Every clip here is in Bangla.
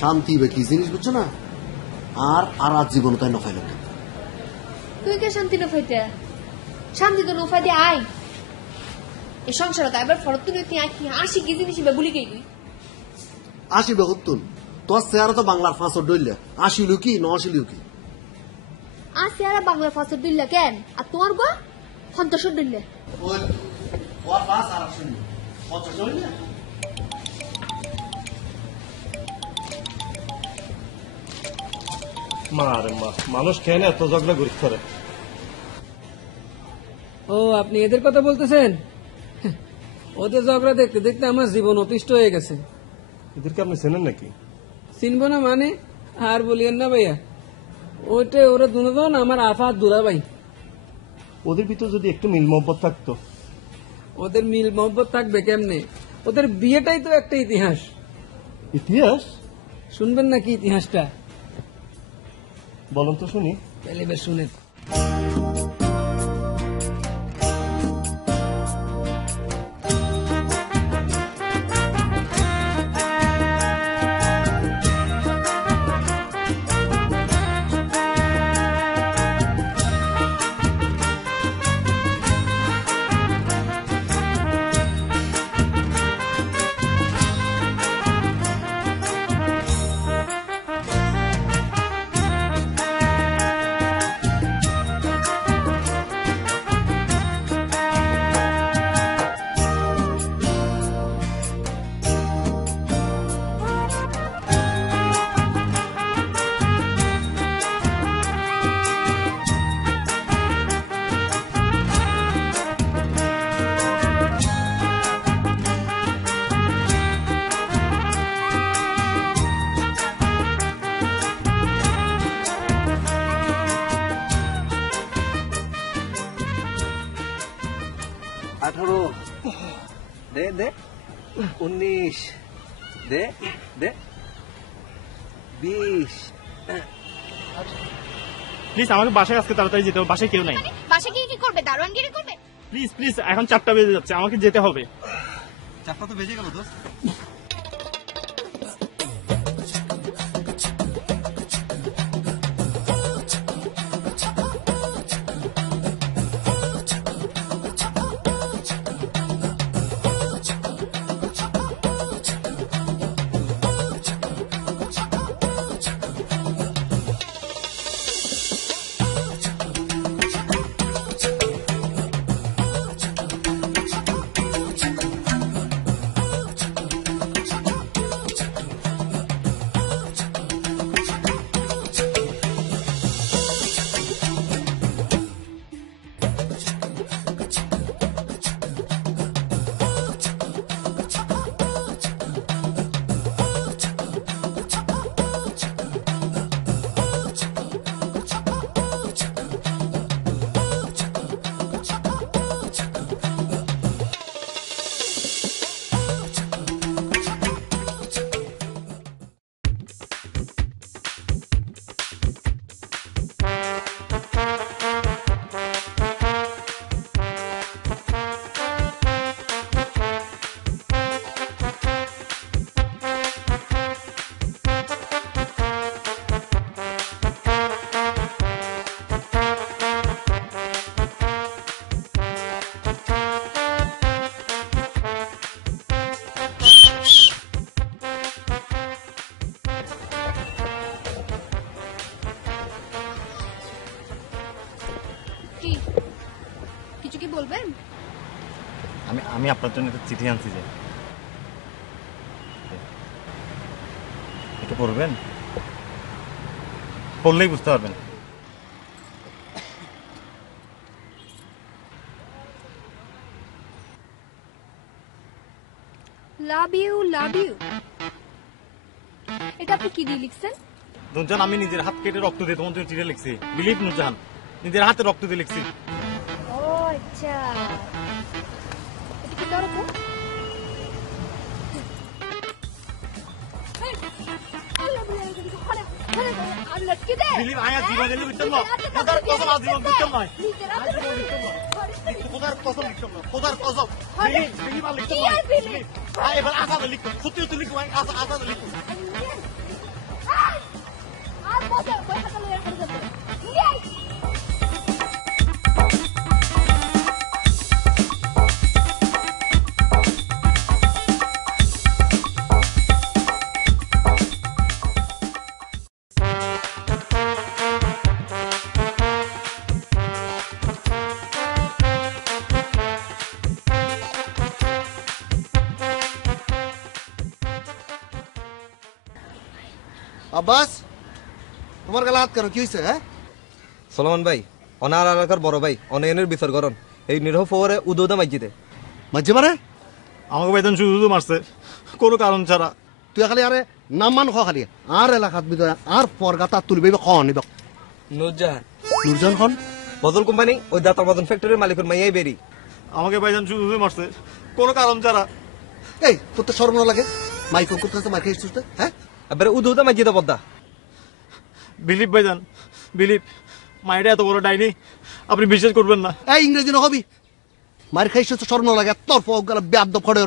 শান্তি বা কি জিনিস বুঝছো না? আর আর আজ জীবন তাই নফাইল তুই কে শান্তি নফাইতে? শান্তি তো নফাই দিয়ে আয় এ সংসার এবার ফরত তুই তুই কি আসি কি জিনিস বলি কে তুই আসিবে হতুন তোর চেহারা তো বাংলার ফাঁসর ডইলে আসিল কি ন আসিল কি আসি আর বাংলা ফাঁসর দিল্লা কেন আর তোমার গো সন্তোষ দিল্লে মারে মা মানুষ কেন এত ঝগড়া ঘুরতে করে? ও আপনি এদের কথা বলতেছেন? ওদের ঝগড়া দেখতে দেখতে আমার জীবন অতিষ্ঠ হয়ে গেছে। এদেরকে আপনি চেনেন নাকি? চিনবো না মানে? আর বলিয়েন না ভাইয়া, ওরা দুজন আমার আফা দুলা ভাই। ওদের ভিতর যদি একটু মিল মহব্বত থাকতো। ওদের মিল মহব্বত থাকবে কেমনে? ওদের বিয়েটাই তো একটা ইতিহাস। ইতিহাস? শুনবেন নাকি ইতিহাসটা? বলুন তো শুনি। তাহলে বেশ শুনেন। दे दे 19 दे दे 20 প্লিজ আমাকে বাসায় আজকে তাড়াতাড়ি যেতে হবে, বাসায় কেউ নাই। বাসা গিয়ে কি করবে? দারোয়ানগিরি করবে? প্লিজ প্লিজ এখন 4টা বেজে যাচ্ছে, আমাকে যেতে হবে। 4টা তো বেজে গেল দোস্ত। কিছু কি বলবেন? আমি আপনার জন্য একটা চিঠি আনছি, যে এটা পড়বেন, পড়লেই বুঝতে পারবেন। লাভ ইউ লাভ ইউ, এটা আপনি কি দিয়ে লিখছেন? নুরজাহান, আমি নিজের হাত কেটে রক্ত দিয়ে তোমার জন্য চিঠি লিখছি। বিলিভ নুরজাহান, নিজের হাতে রক্ত দিয়ে লিখছি। ও আচ্ছা, এটা কি করো তো? বিলিভ আয়া জীবনে লিখতাম না, খোদার কসম আজীবন লিখতাম না, খোদার কসম লিখতাম না, খোদার কসম। বিলিভ আর লিখতাম না, এবার আসাদে লিখতাম, সত্যি সত্যি লিখবো, আসাদে লিখবো। আব্বাস তোমার গালে হাত কেন কি হয়েছে হ্যাঁ সলমান ভাই অনার এলাকার বড় ভাই অনয়নের বিচার করন এই নিরহ ফোরে উদৌদা মসজিদে। মাঝে মারে আমাকে ভাইজান শুধু মারছে কোনো কারণ ছাড়া। তুই খালি আরে নাম মান খালি আর এলাকাত ভিতরে আর পরগাতা তুলবে খন নিব নুরজাহান নুরজান খন বদল কোম্পানি ওই দাতার বদন ফ্যাক্টরির মালিকের মাইয়াই বেরি। আমাকে ভাইজান শুধু মারছে কোনো কারণ ছাড়া। এই তোর তো শরম না লাগে মাইক করতে মাইকে এসছিস হ্যাঁ এবারে উদৌদা মসজিদে পদ্মা। বিলিপ ভাইজান বিলিপ মায়েরা এত বড় ডাইনি আপনি বিশ্বাস করবেন না। এই ইংরেজি না হবি মার খাইছিস তো শরম না লাগে তোর ফগলা ব্যাদ খড়ে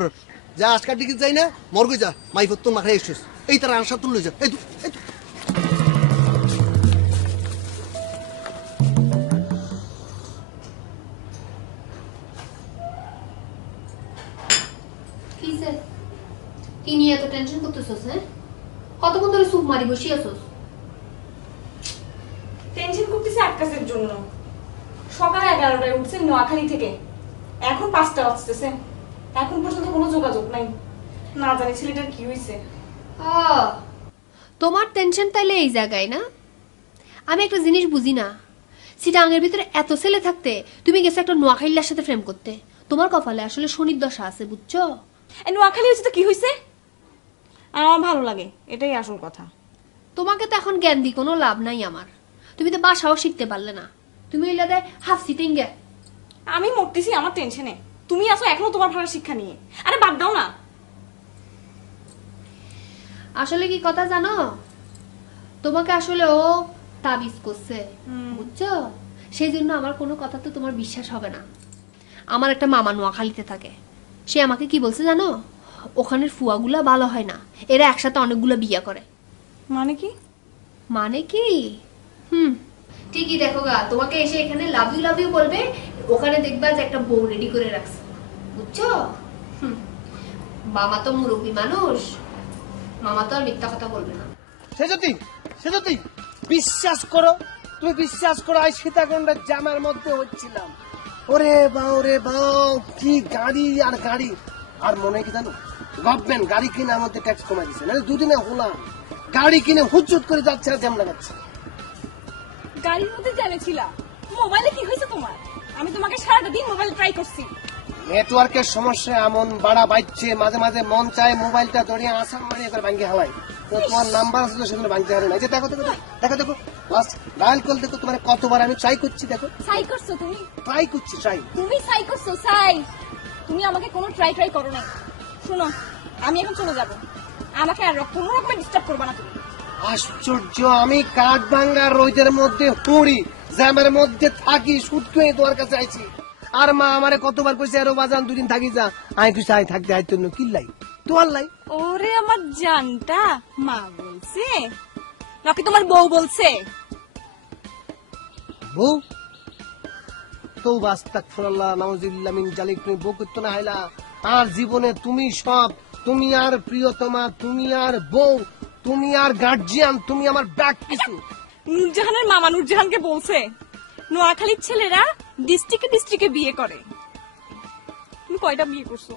যা আজকাল দিকে যাই না মরগে যা মাইক তোর মাখাই এসছিস এই তার আনসার তুলে যা এই কিসে কি নিয়ে এত টেনশন করতেছস? হ্যাঁ, কতক্ষণ ধরে সুপ মারি বসি আছস? টেনশন করতেছে এক কাজের জন্য। সকাল 11টায় উঠছে নোয়াখালী থেকে, এখন 5টা বাজতেছে, এখন পর্যন্ত কোনো যোগাযোগ নাই। না জানি ছেলেটার কি হয়েছে। তোমার টেনশন তাইলে এই জায়গায় না? আমি একটা জিনিস বুঝি না, সিটাঙ্গের ভিতরে এত ছেলে থাকতে তুমি গেছো একটা নোয়াখালীর সাথে প্রেম করতে। তোমার কপালে আসলে শনির দশা আছে, বুঝছো? এই নোয়াখালী হয়েছে তো কি হয়েছে? আমার ভালো লাগে, এটাই আসল কথা। তোমাকে তো এখন জ্ঞান দি কোনো লাভ নাই আমার। তুমি তো বাসাও শিখতে পারলে না, তুমি এলা দেয় হাফ সিটিং গে। আমি মরতেছি আমার টেনশনে, তুমি আসো এখনো তোমার ভালো শিক্ষা নিয়ে। আরে বাদ দাও না। আসলে কি কথা জানো, তোমাকে আসলে ও তাবিজ করছে, বুঝছো? সেই জন্য আমার কোনো কথা তো তোমার বিশ্বাস হবে না। আমার একটা মামা নোয়াখালীতে থাকে, সে আমাকে কি বলছে জানো? ওখানের ফুয়াগুলা ভালো হয় না, এরা একসাথে অনেকগুলো বিয়ে করে। মানে কি? মানে কি? ঠিকই দেখো গা, তোমাকে এসে এখানে লাভ ইউ বলবে, ওখানে দেখবা যে একটা বউ রেডি করে রাখছে, বুঝছো? মামা তো মুরব্বী মানুষ, মামা তো আর মিথ্যা কথা বলবে না। সেজতি বিশ্বাস করো, তুমি বিশ্বাস করো, আজ সীতাকুণ্ডের জামার মধ্যে হচ্ছিলাম। ওরে বাও কি গাড়ি আর গাড়ি। আর মনে কি জানো, গভর্নমেন্ট গাড়ি কিনে আমাদের ট্যাক্স কমাই দিচ্ছে না, দুদিনে হলাম গাড়ি কিনে হুচুট করে যাচ্ছে আর জ্যাম লাগাচ্ছে। গাড়ির মধ্যে জানেছিলা, মোবাইলে কি হয়েছে তোমার? আমি তোমাকে সারাটা দিন মোবাইল ট্রাই করছি। নেটওয়ার্কের সমস্যা এমন বাড়া বাইচ্ছে, মাঝে মাঝে মন চায় মোবাইলটা ধরিয়ে আসাম মারিয়ে করে ভাঙ্গে হাওয়াই। তো তোমার নাম্বার আছে সেগুলো ভাঙতে হারে না। যে দেখো দেখো দেখো দেখো লাস্ট ডায়াল কল দেখো, তোমার কতবার আমি ট্রাই করছি। দেখো সাই করছো তুমি, ট্রাই করছি ট্রাই। তুমি সাই করছো সাই, তুমি আমাকে কোনো ট্রাই করো না। শোনো, আমি এখন চলে যাব, আমাকে আর কোনো রকমের ডিস্টার্ব করবে না তুমি। আশ্চর্য, আমি কাঠ ভাঙ্গা রোদের মধ্যে হুড়ি জ্যামের মধ্যে থাকি, সুটকে তোমার কাছে আইছি। আর মা আমারে কতবার কইছে আরো বাজান দুদিন থাকি যা, আমি কইছি আই থাকতে আইতো না কিল্লাই তোমার লাই। ওরে আমার জানটা, মা বলছে নাকি তোমার বউ বলছে? বউ তো আস্তাগফিরুল্লাহ নাউযুবিল্লাহ মিন জালিক, তুমি বউ করতে না হাইলা। আর জীবনে তুমি সব, তুমি আর প্রিয়তমা, তুমি আর বউ, তুমি আর গার্জিয়ান, তুমি আমার ব্যাক কিছু। নূরজাহানের মামা নূরজাহানকে বলছে নোয়াখালীর ছেলেরা ডিস্ট্রিক্টে বিয়ে করে। তুমি কয়টা বিয়ে করছো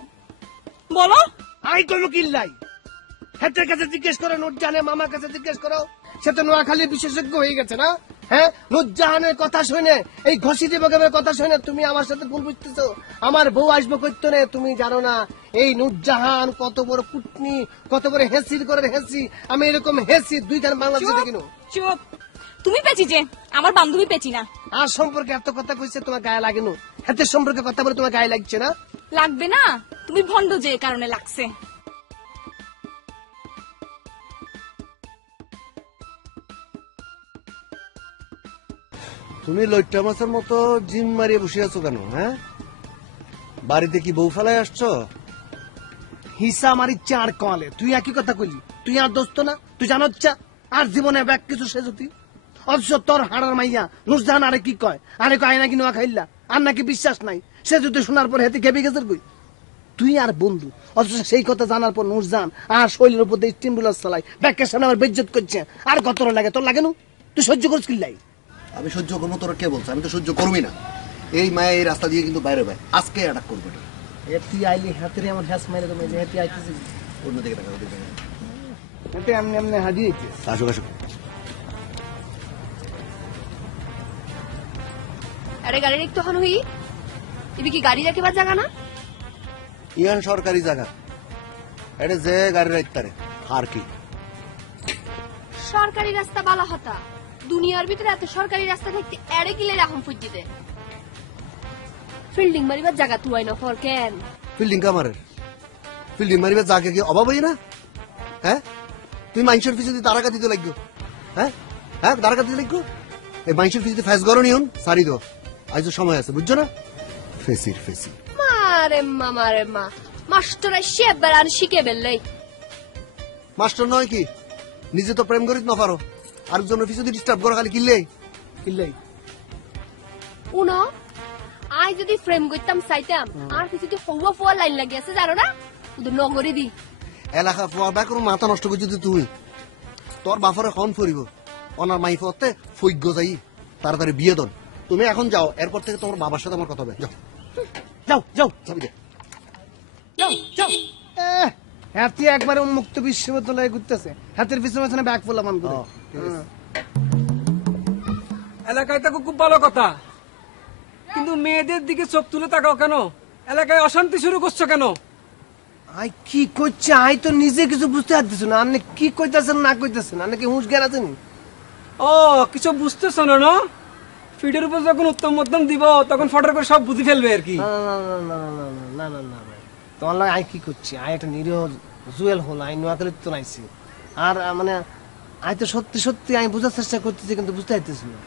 বলো? আই কইলো কিল্লাই, হেতের কাছে জিজ্ঞেস করো, নুরজাহানের মামার কাছে জিজ্ঞেস করো, সে তো নোয়াখালীর বিশেষজ্ঞ হয়ে গেছে না। হ্যাঁ, নুরজাহানের কথা শুনে, এই ঘষি দেবের কথা শুনে তুমি আমার সাথে ভুল বুঝতেছো। আমার বউ আসবো করতো না, তুমি জানো না এই নুরজাহান কত বড় কুটনি, কত বড় হেসির করে হেসি। আমি এরকম হেসি দুইখান বাংলাদেশে দেখিনো। চুপ, তুমি পেঁচি যে, আমার বান্ধবী পেঁচি না। আর সম্পর্কে এত কথা কইছে তোমার গায়ে লাগে না, হেতের সম্পর্কে কথা বলে তোমার গায়ে লাগছে না? লাগবে না, তুমি ভণ্ড যে কারণে লাগছে। তুমি লইট্টা মাছের মতো জিম মারিয়ে বসে আছো কেন? হ্যাঁ, বাড়িতে কি বউ ফেলায় আসছো? হিসা মারিচ্ছে আর কলে, তুই একই কথা কইলি। তুই আর দোস্ত না, তুই জানোচ্ছা আর জীবনে ব্যাগ কিছু সে যদি। অথচ তোর হাড়ার মাইয়া নুরজাহান আরে কি কয়, আরে কয় নাকি নোয়া খাইল্লা, আর নাকি বিশ্বাস নাই। সে যদি শোনার পর হেতে খেপে গেছে কই, তুই আর বন্ধু। অথচ সেই কথা জানার পর নুরজাহান আর শৈলের উপর দিয়ে স্টিম রুলার চালাই, ব্যাগের সামনে আমার বেজ্জত করছে। আর কত লাগে তোর লাগে না? তুই সহ্য করিস কিল্লাই? আমি সহ্য করবো, তোর কে বলছে? আমি তো সহ্য করবি না। এই মায়া এই রাস্তা দিয়ে কিন্তু বাইরে ভাই আজকে অ্যাটাক করবে। তুই আইলি হাতের আমার হ্যাস মাইরে তুমি হেঁটে আইতেছিস। অন্যদিকে দেখা এটা এমনি এমনি হাজিয়েছে। আসুক আসুক। আরে গাড়ি একটু হন হই ইবি কি গাড়ি রাখিবার জায়গা না? ইয়ান সরকারি জায়গা, এটা যে গাড়ি রাখতারে আর কি। সরকারি রাস্তা বালা হতা, দুনিয়ার ভিতরে এত সরকারি রাস্তা থাকতে এড়ে গিলে রাখুন ফুজিতে। ফিল্ডিং মারিবার জায়গা তুই না ফর কেন? ফিল্ডিং কামারের ফিল্ডিং মারিবার জায়গা কি অভাব হই না? হ্যাঁ তুই মাইন্সের ফিসে তারাকা দিতে লাগবে। হ্যাঁ হ্যাঁ তারাকা দিতে লাগবে। এই মাইন্সের ফিসে ফেস গরো নিউন সারি দো, আজ সময় আছে বুঝছো না? ফেসির ফেসি মারে মা মাস্টার আইসে বেড়ান শিখে বেললেই। মাস্টার নয় কি, নিজে তো প্রেম করিত না পারো, আরেকজনের ফিসে ডিস্টার্ব করো খালি কিনলেই কিল্লাই উনো আই যদি ফ্রেম করতাম চাইতাম আর কিছু হওয়া ফোয়া লাইন লাগি আছে জানো না, ওদের নগরে দি এলাকা ফোয়া ব্যাক মাথা নষ্ট করছি তুই। তোর বাফরে খন ফরিব অনার মাই ফতে ফৈজ্ঞ যাই তাড়াতাড়ি বিয়ে দন। তুমি এখন যাও, এরপর থেকে তোমার বাবার সাথে আমার কথা হবে। যাও যাও যাও চাবি দে। যাও যাও। হাতি একবারে উন্মুক্ত বিশ্ববিদ্যালয়ে ঘুরতেছে, হাতের পিছনে ব্যাগ ফুলা মান করে। এলাকায় থাকো খুব ভালো কথা, কিন্তু মেয়েদের দিকে চোখ তুলে তাকাও কেন? এলাকায় অশান্তি শুরু করছো কেন? আই কি করছে আই তো নিজে কিছু বুঝতে পারতেছ না। আপনি কি কইতাছেন না কইতাছেন, আপনি কি হুঁশ জ্ঞান আছেন? ও কিছু বুঝতেছো না না? ফিডের উপর যখন উত্তম মধ্যম দিব তখন ফটার করে সব বুঝি ফেলবে আর কি। না না না না না না না না না তোমার লাগে আই কি করছি, আই একটা নিরীহ জুয়েল হল, আই নোয়াখালীর তো নাইছি। আর মানে আই তো সত্যি সত্যি আমি বোঝার চেষ্টা করতেছি, কিন্তু বুঝতে পারতেছি না।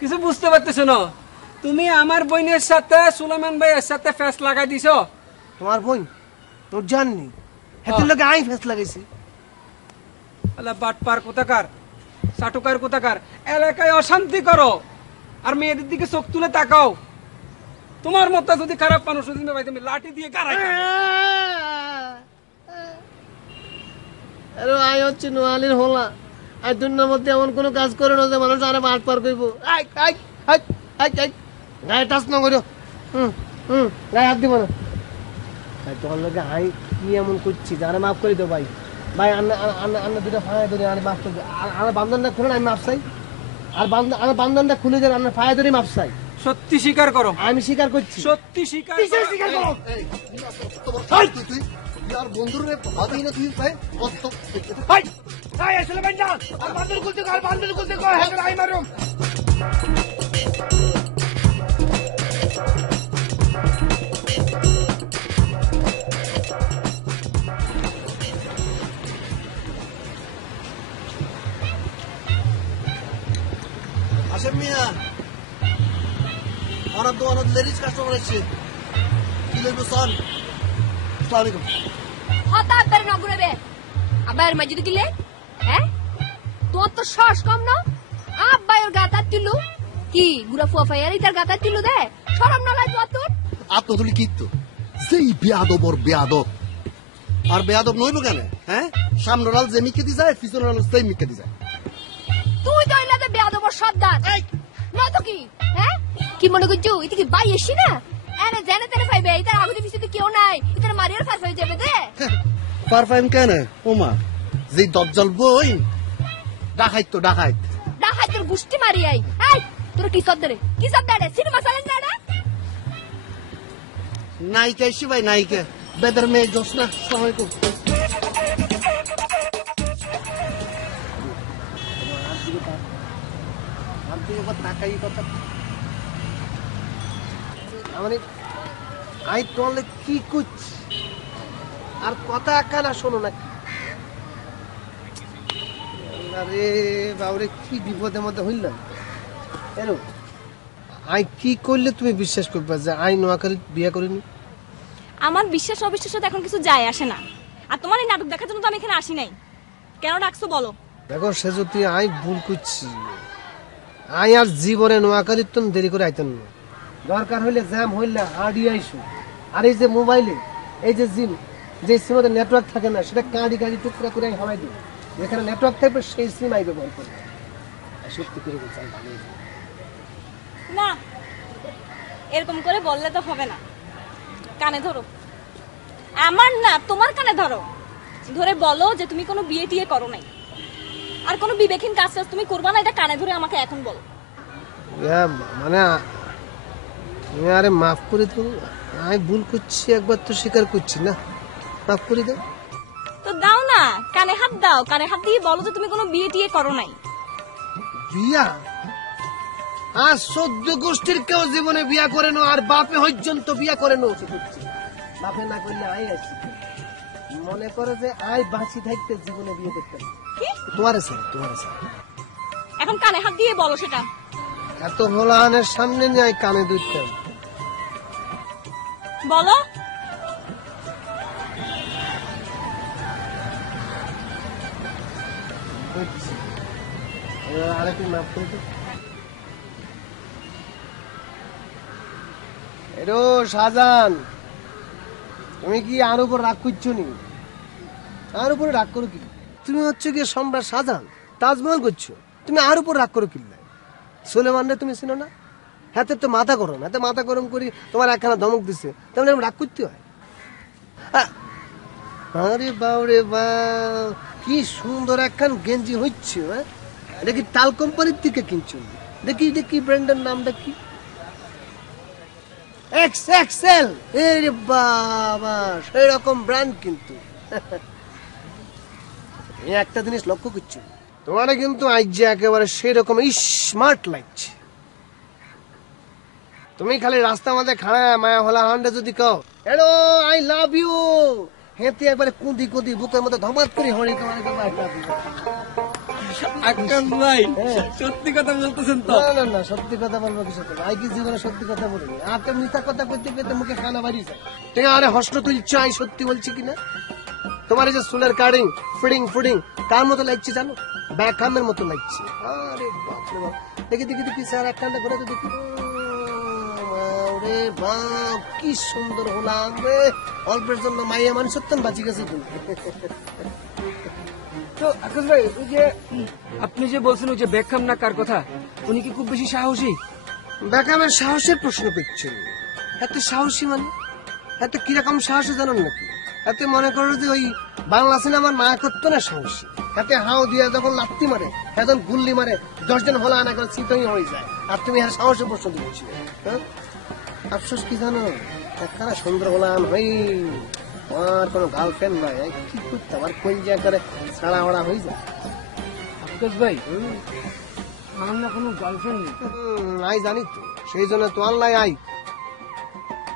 কিছু বুঝতে পারতেছো না? তুমি আমার বোনের সাথে সুলেমান ভাইয়ের সাথে ফেস লাগাই দিছো। তোমার বোন তোর জাননি, হাতের লোকে আই ফেস লাগাইছি। আল্লাহ বাটপার কোথাকার, চাটুকার কোথাকার, এলাকায় অশান্তি করো আর মেয়েদের দিকে চোখ তুলে তাকাও। তোমার মতো যদি খারাপ মানুষ ভাই তুমি লাঠি দিয়ে গাড়াই। আরে আই হচ্ছে নোয়ালির হোলা, আই দুনিয়ার মধ্যে এমন কোনো কাজ করে না যে মানুষ আরে মার পার করবো। I I I I I গায়ে টাচ না করো। গায়ে হাত দিব না। তোমার লোকে আই কি এমন করছি যে আরে মাফ করে দাও ভাই। ভাই আন্না দুটো ফায়া ধরে আরে মাফ করে দাও। আর বান্ধনটা খুলে আমি মাফ চাই। আর বান্ধনটা খুলে দেন আপনার ফায়া ধরে মাফ চাই। সত্যি স্বীকার করো। আমি স্বীকার করছি। সত্যি স্বীকার স্বীকার করো। তুই আর বন্ধুর ভাবি না তুই ভাই কত ভাই ভাই আসলে ভাই না আর বান্ধন খুলতে কর, বান্ধন খুলতে কর, হ্যাঁ আই মারুম। আসেন মিয়া, আমার দোকানত লেডিস কাস্টমার আছে, কি লইব সন? আসসালামু আলাইকুম। হঠাৎ বের নগরে বে আবার মাঝে দিলে হ্যাঁ তোর তো শ্বাস কম না? আব্বাই ওর গাতা তুলু কি গুড়া ফুয়া ফায়ার ইতার গাতা তুলু দে শরম না লাগে তোর? আত্মতুলি কি তো সেই বেয়াদব ওর বেয়াদব। আর বেয়াদব নইব কেন? হ্যাঁ সামনের আল যে মিকে দি যায়, পিছনের আল সেই মিকে দি যায়। তুই তো ইলাতে বেয়াদবর সর্দার না তো কি? হ্যাঁ কি মনে করছো ইতি কি বাই এসি না? আরে জানে তেরে পাইবে ইতার আগুতে পিছতে কেউ নাই, ইতার মারিয়ার ফার হয়ে যাবে দে। পারফাইম কেন ওমা, যেই দজ্জাল বই ডাকাইত তো ডাকাইত। ডাহাই তোর গুষ্টি মারি আই। এই তোর কি সর্দারে কি সর্দারে সিনেমা চালেন না না? নায়িকা এসে ভাই নায়িকা বেদের মেয়ে জোসনা। আসসালামু আলাইকুম। মানে আই তোলে কি করছি আর কথা কানা শোনো না। আরে বাবরে কি বিপদের মধ্যে হইল। এলো আই কি করলে তুমি বিশ্বাস করবে যে আই নোয়াখালী বিয়ে করিনি? আমার বিশ্বাস অবিশ্বাস এখন কিছু যায় আসে না। আর তোমার এই নাটক দেখার জন্য তো আমি এখানে আসি নাই। কেন ডাকছো বলো? দেখো সে যদি আই ভুল করছি, আই আর জীবনে নোয়াখালীর তো দেরি করে আইতেন না। দরকার হইলে জ্যাম হইলে হারিয়ে আইসো। আর এই যে মোবাইলে এই যে জিম যে সিমতে নেটওয়ার্ক থাকে না, সেটা কাঁড়ি কাঁড়ি টুকরা করে আমি হারাই দিই। যেখানে নেটওয়ার্ক থাকবে সেই সিম আই ব্যবহার করবে। সত্যি করে বলছি আমি ভালো হয়েছি। না এরকম করে বললে তো হবে না। কানে ধরো, আমার না তোমার কানে ধরো। ধরে বলো যে তুমি কোনো বিয়ে টিয়ে করো নাই, আর কোনো বিবেকহীন কাজ টাজ তুমি করবা না, এটা কানে ধরে আমাকে এখন বলো। মানে তুমি আরে মাফ করে দাও, আমি ভুল করছি, একবার তো স্বীকার করছি না, মাফ করে দাও। তো দাও না, কানে হাত দাও, কানে হাত দিয়ে বলো যে তুমি কোনো বিয়ে টিয়ে করো নাই। বিয়া আর 14 গোষ্ঠীর কেউ জীবনে বিয়া করে নো, আর বাপে পর্যন্ত বিয়া করে নো। বাপে না করলে আই আসছি, মনে করে যে আই বাঁচি থাকতে জীবনে বিয়ে করতে কি? তোমার স্যার এখন কানে হাত দিয়ে বলো সেটা। এত হোলানের সামনে নিয়ে আই কানে দুধতাম। বলো। আরেকটু মাফ করে দাও। এরো শাহজাহান, তুমি কি আর উপর রাগ করছো নি? আর উপরে রাগ করো কি? তুমি হচ্ছে কি সম্রাট শাহজাহান, তাজমহল করছো, তুমি আর উপর রাগ করো কি? সুলেমানরে তুমি চিনো না? হাতে তো মাথা গরম, হাতে মাথা গরম করি তোমার একখানা ধমক দিছে, তেমন রাগ করতে হয়? আরে বাউরে বা, কি সুন্দর একখান গেঞ্জি হচ্ছে। হ্যাঁ, এটা কি টাল কোম্পানির থেকে কিনছো? দেখি দেখি ব্র্যান্ডের নামটা কি? এক্সএল। এরে বাবা, সেই রকম ব্র্যান্ড কিন্তু। একটা জিনিস লক্ষ্য করছো, তোমার কিন্তু আজ যে একেবারে সেই রকম স্মার্ট লাগছে। তুমি খালি রাস্তা মাঝে খাড়া মায়া হলা হান্ডে যদি কও হ্যালো আই লাভ ইউ, হেঁটে একবারে কুদি কুদি বুকের মধ্যে ধমাত করে হরি তোমার আকাশ ভাই সত্যি কথা বলতেছেন তো? না না, সত্যি কথা বলবো কিছু তো আই কি জীবনে সত্যি কথা বলিনি। আপনি মিথ্যা কথা কইতে কইতে মুখে খানা বাড়ি যায়। ঠিক আছে, আরে হস্ত তুলছে, আই সত্যি বলছি কিনা? তোমার এই যে চুলের কাটিং ফুডিং কার মতো লাগছে জানো? ব্যাকহামের মতো লাগছে। আরে বাপ রে বাপ, দেখি দেখি দেখি স্যার একখানটা ঘুরে তো দেখি। রে বাপ, কি সুন্দর হলাম রে, অল্পের জন্য মাইয়া মানুষ সত্যি বাঁচি গেছে তুমি। তো আকাশ ভাই, ওই যে আপনি যে বলছেন ওই যে বেকহাম না কার কথা, উনি কি খুব বেশি সাহসী? ব্যাকহামের সাহসের প্রশ্ন পেয়েছেন? এত সাহসী মানে এত কিরকম সাহসী জানেন নাকি? এতে মনে করো যে ওই বাংলা সিনেমার মায়া করতো না সাহসী, হাতে হাও দিয়ে যখন লাত্তি মারে, এখন গুল্লি মারে, 10 জন হলা না করে চিতই হয়ে যায়, আর তুমি আর সাহসের প্রশ্ন দিচ্ছ। হ্যাঁ, আফসোস কি জানো, একখানা সুন্দর হলাম হই, আমার কোনো গার্লফ্রেন্ড নাই, কি করতে আমার কোন জায়গায় ছাড়া ওড়া হয়ে যায়। আকাশ ভাই, আমার না কোনো গার্লফ্রেন্ড নেই। আই জানি তো, সেই জন্য তো আল্লাহ আই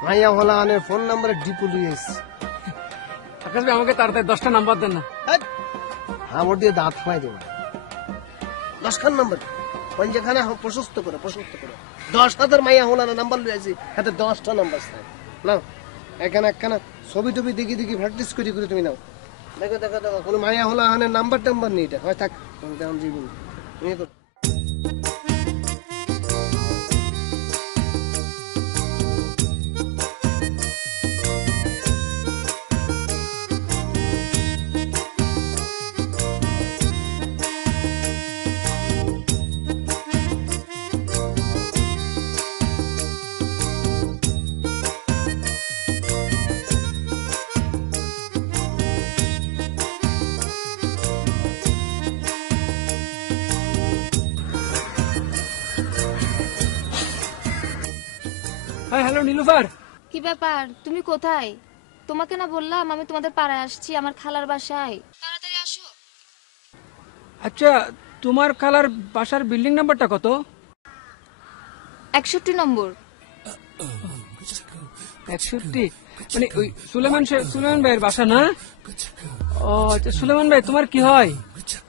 মাইয়া হলা আনের ফোন নাম্বারে ডিপু লিয়ে এসছি। আকাশ ভাই, আমাকে তাড়াতাড়ি 10টা নাম্বার দেন না। হাবড় দিয়ে দাঁত ফাই দেবো, 10 খান নাম্বার কোন যেখানে প্রশস্ত করে 10,000 মাইয়া হলা নাম্বার লিয়ে আসি, হাতে 10টা নাম্বার না। এখানে একখানা ছবি টবি দেখি দেখি প্র্যাকটিস করি করে তুমি নাও। দেখো দেখো দেখো, কোনো মাইয়া হলা আনের নাম্বার টাম্বার নেই, এটা হয় থাক তেমন জীবন তুমি করো। হ্যাঁ, হ্যালো নীলুফার। কি ব্যাপার, তুমি কোথায়? তোমাকে না বললাম আমি তোমাদের পাড়ায় আসছি, আমার খালার বাসায়, তাড়াতাড়ি আসো। আচ্ছা, তোমার খালার বাসার বিল্ডিং নাম্বারটা কত? 61 নম্বর। 61? মানে ওই সুলেমান ভাইয়ের বাসা না? ও আচ্ছা, সুলেমান ভাই তোমার কি হয়?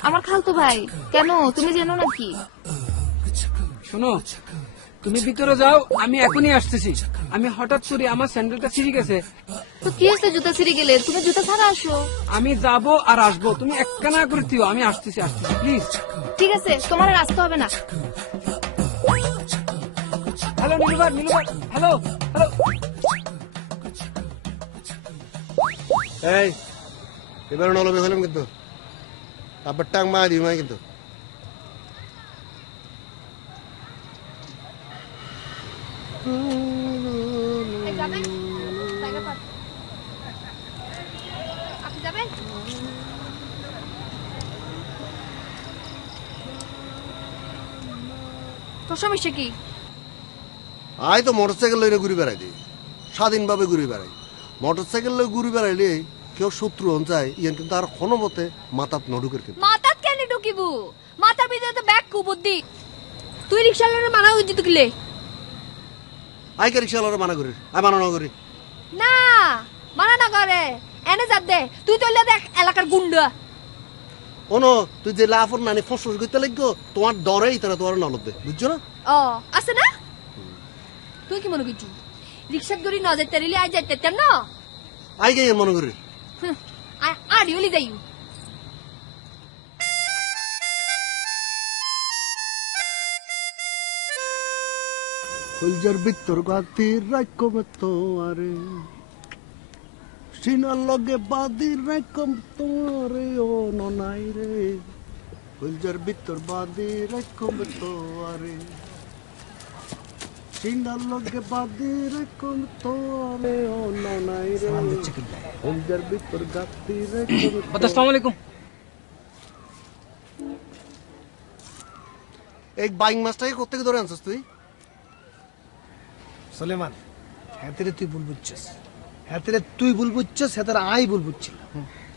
আমার খালতো ভাই। কেন, তুমি জানো নাকি? শোনো, তুমি ভিতরে যাও, আমি এখনই আসতেছি। আমি হঠাৎ করে আমার স্যান্ডেলটা ছিঁড়ে গেছে। তো কি হয়েছে, জুতা ছিঁড়ে গেলে? তুমি জুতা ছাড়া আসো। আমি যাবো আর আসবো, তুমি একখানা করে দিও, আমি আসতেছি প্লিজ। ঠিক আছে, তোমার আর আসতে হবে না। Hello Nilufar, hello hello. এই এবার নলবে হলাম কিন্তু আবার টাং মা দিই মা কিন্তু আপনি যাবেন? তোর সমস্যা কি? আই তো মোটরসাইকেল লইরে ঘুরে বেড়াই দিই, স্বাধীনভাবে ঘুরে বেড়াই। মোটরসাইকেল লই ঘুরে বেড়াইলে কেউ শত্রু হন যায়, ইয়ান কিন্তু আর কোনো মতে মাথাত নডুকের কিন্তু। মাথাত কেন ঢুকিবু? মাথার ভিতরে তো ব্যাগ কুবুদ্ধি। তুই রিক্সা লরে মানা উচিত কিলে? আই কে রিক্সা মানা করি, আই মানা না করি না, মানা না করে। এনে যা দে, তুই তো দেখ এলাকার গুন্ডা। ওনো তুই যে লাফর নানি ফসফস করতে লাগবো, তোমার ডরেই তারা তোমার নলদ দে, বুঝছো না? ও আছে না? তুই কি মনে করছিস রিক্সার দড়ি ন যাইতে রিলে আই যাইতে না? আই কে মনে করি আড়ি হলি যাই। কলজার ভিতর গাতির রাখম তোয়ারে, সিনার লগে বাদির রাখম তোয়ারে, ও ননাই রে। কলজার ভিতর বাদির রাখম তোয়ারে, সিনার লগে বাদির রাখম তোয়ারে, ও ননাই রে। কলজার ভিতর গাতির রাখম। আসসালামু আলাইকুম। এই বাইং মাছটাকে কোত্থেকে ধরে আনছিস তুই? সুলেমান, হেতেরে তুই ভুল বুঝছিস, হেতেরে তুই ভুল বুঝছিস, হেতের আই ভুল বুঝছিল।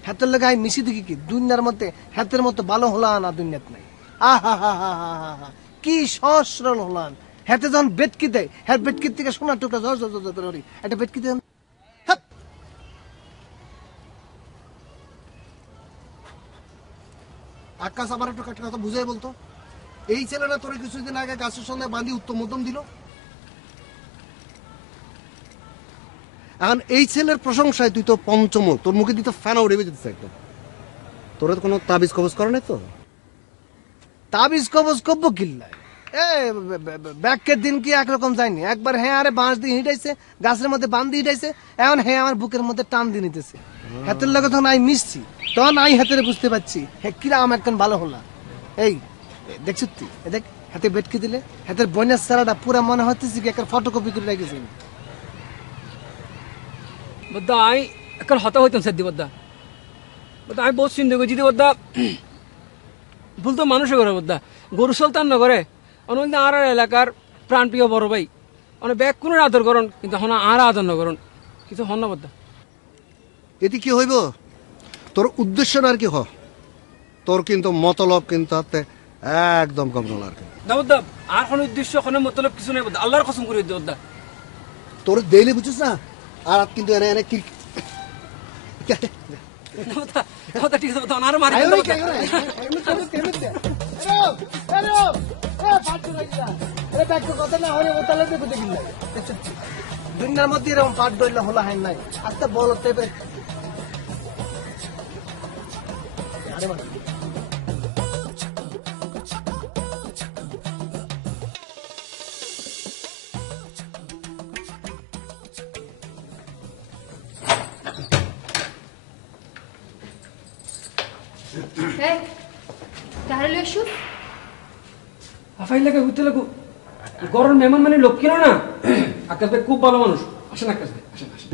হেতের লাগে আই মিশি দেখি কি দুনিয়ার মধ্যে হেতের মতো ভালো হলান আর দুনিয়াত নাই। আহা হা হা হা হা, কি সহজ সরল হলান। হেতে যখন বেটকি দেয়, হ্যাঁ বেটকির থেকে সোনার টুকরা জর জর জর করে হরি, একটা বেটকি দেন। আকাশ আমার একটু একটা কথা বুঝাই বলতো, এই ছেলেটা তোর কিছুদিন আগে গাছের সঙ্গে বাঁধি উত্তম মধ্যম দিল, এখন এই ছেলের প্রশংসায় তুই তো পঞ্চম, তোর মুখে দিতে ফ্যানা উড়ে যেতেছে একদম। তোর তো কোনো তাবিজ কবজ করে নাই তো? তাবিজ কবজ করবো কিল্লায়? ব্যাকের দিন কি একরকম যায়নি? একবার হ্যাঁ আরে বাঁশ দিয়ে হিটাইছে, গাছের মধ্যে বান দিয়ে হিটাইছে, এখন হ্যাঁ আমার বুকের মধ্যে টান দিয়ে নিতেছে। হাতের লগে তখন আই মিশছি, তখন আই হাতের বুঝতে পারছি হ্যাঁ কিরাম একখান ভালো হলা। এই দেখছিস তুই, দেখ হাতে বেটকে দিলে হাতের বইনার সারাটা পুরা মনে হচ্ছে কি একটা ফটোকপি করে রেখেছি। বদ্দা আই এখন হতা হইতাম স্যার বদ্দা। বদ্দা আমি বহুত চিন্তা করছি বদ্দা, ভুল তো মানুষে করে বদ্দা, গরু সুলতান না করে। অনেক আর এলাকার প্রাণপ্রিয় বড় ভাই, অনেক ব্যাগ কোনো আদর করন, কিন্তু হন আর আদর না করন, কিছু হন না বদ্দা। এটি কি হইব? তোর উদ্দেশ্য আর কি হ, তোর কিন্তু মতলব কিন্তু একদম কম নল আর কি। না বদ্দা, আর কোনো উদ্দেশ্য কোনো মতলব কিছু নেই বদ্দা, আল্লাহর কসম করে দিতে বদ্দা। তোর দেইলে বুঝছিস না, আর কিন্তু এনে এনে কি ঠিক আছে বদ্দা, আর মারি দুনিয়ার মধ্যে এরকম পাট দইলে হলো হয় নাই। আচ্ছা বলো তেবে আফাই লাগে ঘুরতে লাগু, গরম মেহমান মানে লোক কিনো না। আকাশ ভাই খুব ভালো মানুষ, আসেন আকাশ ভাই, আসেন আসেন।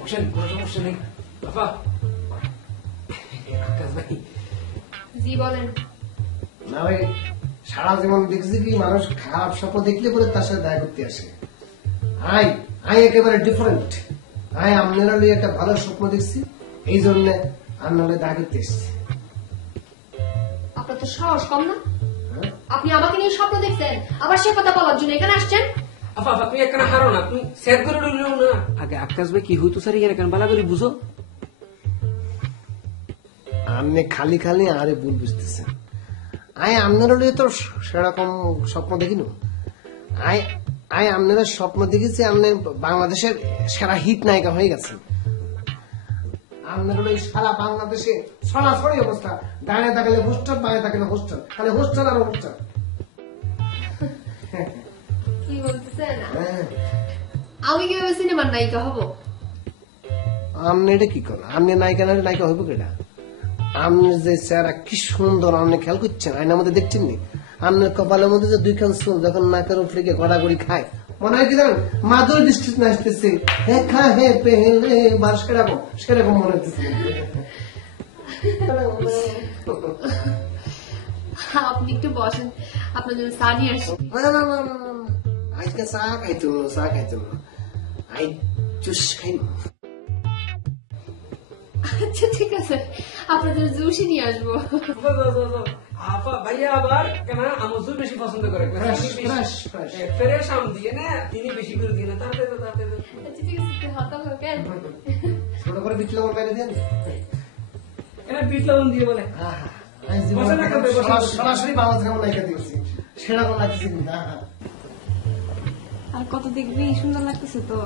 বসেন, কোনো সমস্যা নেই। আফা, আকাশ ভাই। জি বলেন। না ভাই, সারা জীবন দেখছি কি মানুষ খারাপ স্বপ্ন দেখলে পরে তার সাথে দেখা করতে আসে। আই একেবারে ডিফারেন্ট। আপনারা লই একটা ভালো স্বপ্ন দেখছি, এই জন্য আপনারা দেখা করতে এসছি। আপনার তো সাহস কম না? আপনি আমাকে নিয়ে স্বপ্ন দেখছেন, আবার সে কথা বলার জন্য এখানে আসছেন? আফা আফা তুমি এখানে হারো না, তুমি সেট করে রইলো না। আগে আকাশ ভাই কি হইতো স্যার এখানে কেন বালা করে বুঝো। আপনি খালি খালি আরে ভুল বুঝতেছেন। আপনারা লই তো সেরকম স্বপ্ন দেখিনো। আপনারা স্বপ্ন দেখেছি আপনি বাংলাদেশের সেরা হিট নায়িকা হয়ে গেছেন। আপনারা ওই সারা বাংলাদেশে ছড়াছড়ি অবস্থা, ডানে থাকলে হোস্টেল, বাঁয়ে থাকলে হোস্টেল, খালি হোস্টেল আর হোস্টেল। কি বলতেছেন? আমি কিভাবে সিনেমার নায়িকা হব? আপনি এটা কি করেন? আপনি নায়িকা না নায়িকা হইব কেটা? আপনি যে চেহারা কি সুন্দর, আপনি খেয়াল করছেন? আয়নার মধ্যে দেখছেন নি? আপনার কপালের মধ্যে যে দুইখান চুল যখন নাকের উপরে গিয়ে গড়াগড়ি খায় মনে হয় কি জানেন মাদুর ডিস্ট্রিক্ট আসতেছে হ্যাঁ খা হে পেহলে বার সেরকম মনে হচ্ছে। আপনি একটু বসেন, আপনার জন্য চা নিয়ে আসি। আজকে চা খাইতো আই জুস খাই। আচ্ছা ঠিক আছে, আপনার জন্য জুসই নিয়ে আসবো। আপা ভাইয়া আবার কেন আমজুর বেশি পছন্দ করে, ফ্রেশ আম দিয়ে না তিনি বেশি করে দিয়ে না, তাতে আচ্ছা ঠিক আছে, একটু হাত ধরো কেন? ছোট করে বিট লবণ বাইরে দেন, এটা বিট লবণ দিয়ে বলে সরাসরি বাংলাদেশ কেমন নাইকা দিয়েছি সেরকম লাগছে কিন্তু। আর কত দেখবি, সুন্দর লাগতেছে তো।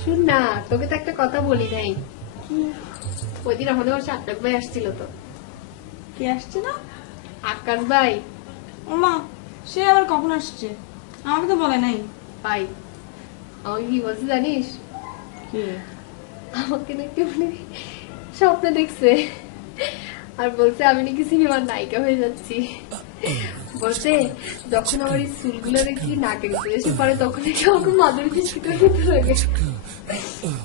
শুন না, তোকে তো একটা কথা বলি নাই। ওই দিন আমাদের বাসায় আকাশ ভাই আসছিল তো। কে আসছে না? আকাশ ভাই। ওমা, সে আবার কখন আসছে? আমাকে তো বলে নাই। ভাই আমাকে কি বলছে জানিস? কি? আমাকে নাকি মানে স্বপ্নে দেখছে, আর বলছে আমি নাকি সিনেমার নায়িকা হয়ে যাচ্ছি। বলছে যখন আমার এই চুলগুলো দেখি নাকের উপরে এসে পড়ে তখন নাকি আমাকে মাধুরীতে ছুটে দিতে লাগে।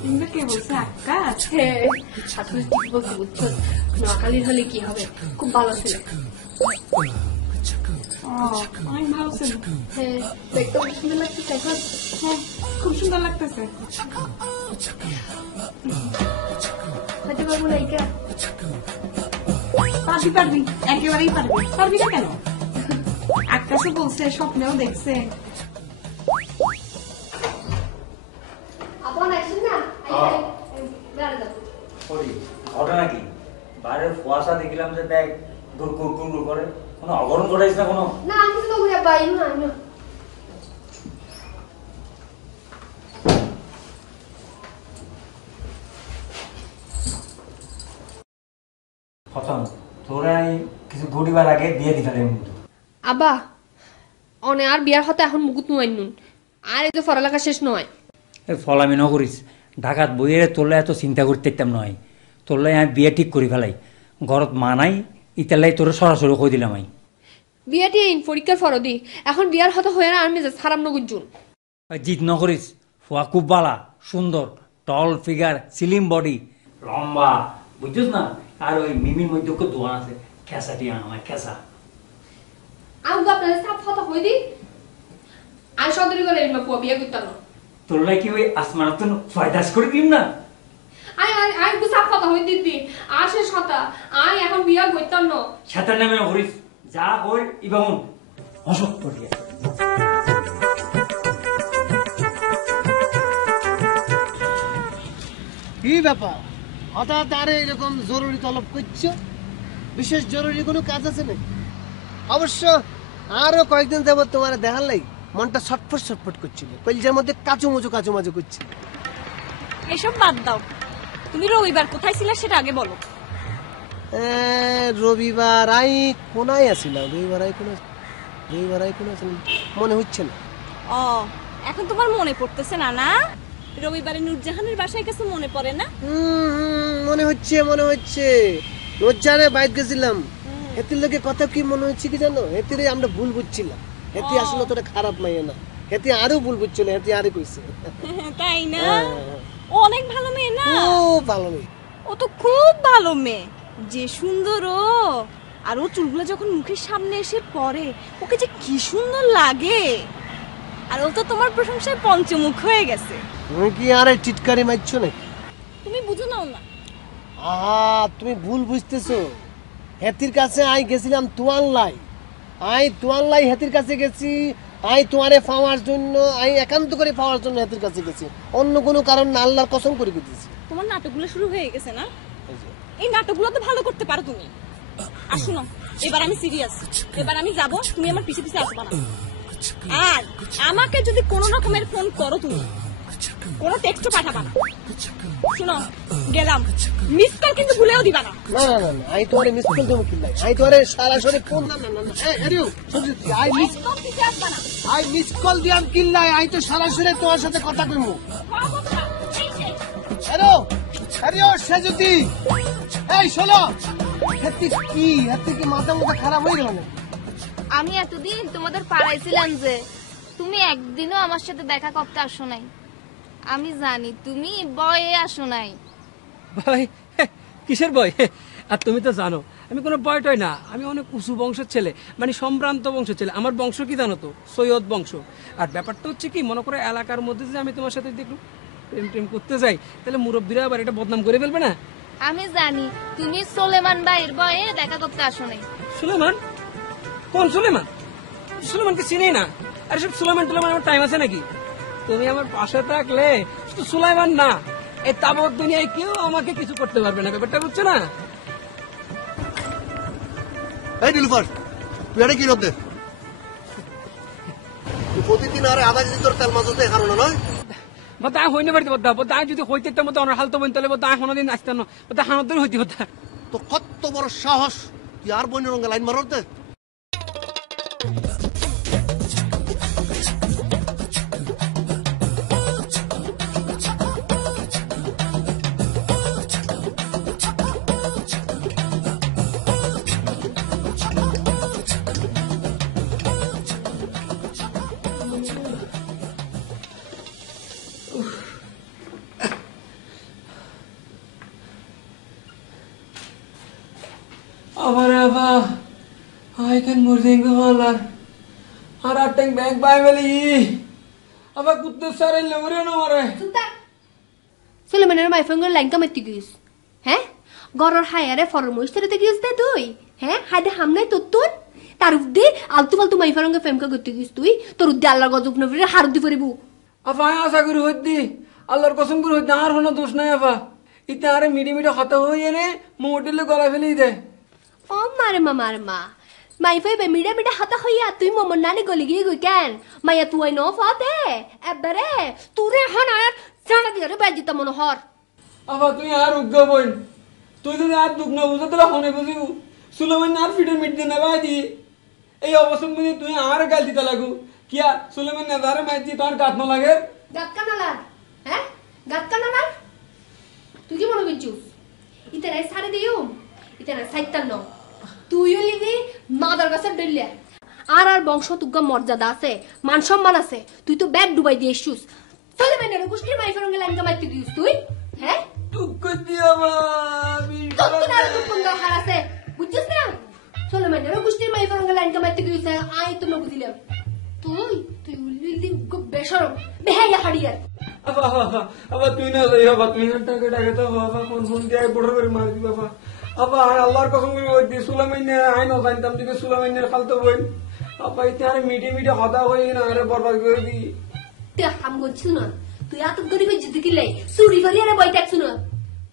কিন্তু কে বলছে? আকাশ? হ্যাঁ, আসলে ঠিক বলছে, বুঝছো? নোয়াখালীর হলে কি হবে, খুব ভালো ছিল। অনেক ভালো ছিল। হ্যাঁ, দেখতে অনেক সুন্দর লাগতেছে এখন। হ্যাঁ, খুব সুন্দর লাগতেছে। হয়তো পারবো নায়িকা। পারবি, একেবারেই পারবি। পারবি না কেন? আকাশও বলছে, স্বপ্নেও দেখছে। আপন আসেন না, বেড়া যাবো। ঘটনা কি? বাইরের কুয়াশা দেখলাম যে ব্যাগ গুড় করে, কোনো অঘটন ঘটাইছে না কোনো? না আমি তো ঘুরে পাই না। প্রথম তোরা কিছু ঘটিবার আগে বিয়ে দিতে আবা অনে আর বিয়ার হতে এখন মুকুত নুন আর এই তো পড়ালেখা শেষ নয়। ফলামি ন করিস, ঢাকাত বইয়ের তোলা এত চিন্তা করতে ইতাম নয়। তোরলে আমি বিয়ে ঠিক করি ফেলাই, ঘরত মানাই ইতালাই তোর সরাসরি কই দিলাম। আমি বিয়াটি পরীক্ষার ফরদি, এখন বিয়ার হতে হয়ে না আর মেজাজ খারাপ নগুজুন। জিদ ন করিস, ফুয়া খুব বালা, সুন্দর, টল ফিগার, স্লিম বডি, লম্বা, বুঝছিস না? আর ওই মিমির মধ্যে দোয়া আছে, খেসাটি আমার খেসা। আমি তো আপনার সাপ কথা হই দি আর সদরি করে পুয়া বিয়ে করতাম না। তোরলাই কি ওই আসমান তো ফয়দাস করে দিম না? আমি তো সাপ কথা হই দিদি আর শেষ কথা, আমি এখন বিয়ে করতাম না। সাতার নামে করিস, যা কর ইবামন অসক পড়িয়া। কি ব্যাপার হঠাৎ আরে এরকম জরুরি তলব করছো? বিশেষ জরুরি কোনো কাজ আছে নাকি? অবশ্য আরো কয়েকদিন যাবত তোমার দেখার লাই মনটা ছটফট করছিল, কলজার মধ্যে কাচুমুচু করছিল। এসব বাদ দাও, তুমি রবিবার কোথায় ছিলে সেটা আগে বলো। রবিবার আই কোনায় আসিলাম, মনে হচ্ছে না। ও, এখন তোমার মনে পড়তেছে না? না, রবিবারে নূরজাহানের বাসায় কাছে মনে পড়ে না? মনে হচ্ছে নূরজাহানের বাইরে গেছিলাম, এতির লোকে কথা কি মনে হচ্ছে কি জানো? এতিরে আমরা ভুল বুঝছিলাম, এতি আসলে তোরা খারাপ মাইয়া না, এতি আরো ভুল বুঝছিল, এতি আরো কইছে। তাই না? ও অনেক ভালো মেয়ে না? খুব ভালো মেয়ে। ও তো খুব ভালো মেয়ে, যে সুন্দর ও। আর ও চুলগুলো যখন মুখের সামনে এসে পড়ে ওকে যে কি সুন্দর লাগে। আর ও তো তোমার প্রশংসায় পঞ্চমুখ হয়ে গেছে। তুমি কি আরে টিটকারি মারছো নাকি? তুমি বুঝো নাও না। তুমি ভুল বুঝতেছো। হেতির কাছে আই গেছিলাম তোয়ান লাই হেতির কাছে গেছি, আই তোমারে পাওয়ার জন্য, আই একান্ত করে পাওয়ার জন্য হেতির কাছে গেছি, অন্য কোনো কারণ না, আল্লাহর কসম করে দিতেছি। তোমার নাটকগুলো শুরু হয়ে গেছে না? এই নাটকগুলো তো ভালো করতে পারো তুমি। আর শুনো, এবার আমি সিরিয়াস, এবার আমি যাব, তুমি আমার পিছে পিছে আসবা না। আর আমাকে যদি কোনো রকমের ফোন করো, তুমি কোনো টেক্সট পাঠাবা না। শুনো, গেলাম, মিস কল কিন্তু ভুলেও দিবা না। না, আই তোমারে মিস কল দেবো কি নাই, আই তোমারে সরাসরি ফোন। না, আই মিস কল দিয়াম কি নাই, আই তো সরাসরি তোমার সাথে কথা কইমু। হ্যালো সেজুতি, এই শোনো, হেতি কি মাথা খারাপ হয়ে গেল না? আমি এতদিন তোমাদের পাড়ায় ছিলাম যে তুমি একদিনও আমার সাথে দেখা করতে আসো নাই। আমি জানি তুমি বয়ে আসো নাই। ভয়? কিসের ভয়? আর তুমি তো জানো আমি কোনো ভয় টয় না, আমি অনেক উঁচু বংশের ছেলে, মানে সম্ভ্রান্ত বংশের ছেলে। আমার বংশ কি জানো তো? সৈয়দ বংশ। আর ব্যাপারটা হচ্ছে কি, মনে করো এলাকার মধ্যে যে আমি তোমার সাথে দেখলো প্রেম টেম করতে যাই, তাহলে মুরব্বীরা আবার এটা বদনাম করে ফেলবে না? আমি জানি তুমি সুলেমান ভাইয়ের বয়ে দেখা করতে আসো নাই। সুলেমান? কোন সুলেমান? সুলেমানকে চিনি না। আরে সব সুলেমান টুলেমান আমার টাইম আছে নাকি? তুমি আমার পাশে থাকলে শুধু সুলাইমান না, এই তাবৎ দুনিয়ায় কেউ আমাকে কিছু করতে পারবে না। ব্যাপারটা বুঝছো না? এই নীলুফার, তুই এটা কি রোদে? তুই প্রতিদিন আরে আধা কেজি তোর তেল মাছ হতে কারণ নয়। বদা হইনে পারতে বদা, বদা যদি হইতে একটা মতো আমার হালতো বইন তাহলে বদা কোনোদিন আসতে না, বদা হানদের হইতে বদা। তো কত বড় সাহস তুই আর বইনের রঙে লাইন মারতে? আবার আবার I can murding halar আর আটেং ব্যাগ বাই বলি আবার কুত্তে সারে লমরে না মারে। সুলেমানের মাইফঙ্গের লাইন কামাইতে গিয়েছ, হ্যাঁ? গরর হায়ারে ফরর মহিষ্ঠতে গিয়েছ দে তুই, হ্যাঁ? হাইদে হামনাই তোর তোর তার উদ্দে আলতু ফালতু মাইফারঙ্গে ফেমকা করতে গিয়েছ তুই, তোর উদ্দে আল্লাহর গজব নবীরে হারুদ্দি ফরিবু। আফা আশা করি হইদি আল্লাহর কসম করে হইদি আর কোনো দোষ নাই। আফা ইতে আরে মিডি মিডি হতা হই এনে মোটেলে গলা ফেলি দে। ও মারে মা মাইফাই বে মিডা মিডা হাতা হইয়া তুই মমন নানি গলি গিয়ে গই কেন মাইয়া তুই ন ফাতে এবারে তুরে হন আর জানা দিরে বাজিতা মনোহর। আফা তুই আর উগ্গ বইন, তুই যদি আর দুঃখ না বুঝা তাহলে হনে বুঝিবু সুলেমান আর ফিটের মিট দে না বাদি। এই অবস্থা বুঝি তুই আর গাল দিতে লাগু কিয়া সুলেমান না দারে মাইজি তোর গাত না লাগে। গাত কানালার, হ্যাঁ? গাত কানালার তুই কি মনে করছিস? ইতে নাই সারে দিও, ইতে নাই সাইতান ন তুইও লিবি মাদার গাছের ডইলে। আর আর বংশ তুগ্গা মর্যাদা আছে, মান সম্মান আছে, তুই তো ব্যাগ ডুবাই দিয়ে এসছুস। চলে মানে গোষ্ঠীর মাইফারঙ্গে লাইন কামাইতে দিস তুই, হ্যাঁ? টুক দিয়া বাবি তোর তো না তো কোন দরকার আছে বুঝছিস না? চলে মানে গোষ্ঠীর মাইফারঙ্গে লাইন কামাইতে দিস আই তো না বুঝিলাম। তুই তুই উল্লি বেশরম বেহাইয়া হাড়িয়ার। আফা আফা আফা তুই না লই আফা তুই না টাকা টাকা তো আফা ফোন ফোন দিয়ে বড় করে মার দি বাবা। আফা আল্লাহর কসম করে ওই দি সুলাইমান আই না জানতাম দিকে সুলাইমানের খালতো বই। আফা ইতে আরে মিডি মিডি হদা হই না আরে বরবাদ করে দি। তুই কাম করছিস না, তুই এত গরিব জিদ্দি কিলাই চুরি করি আরে বই দেখছ না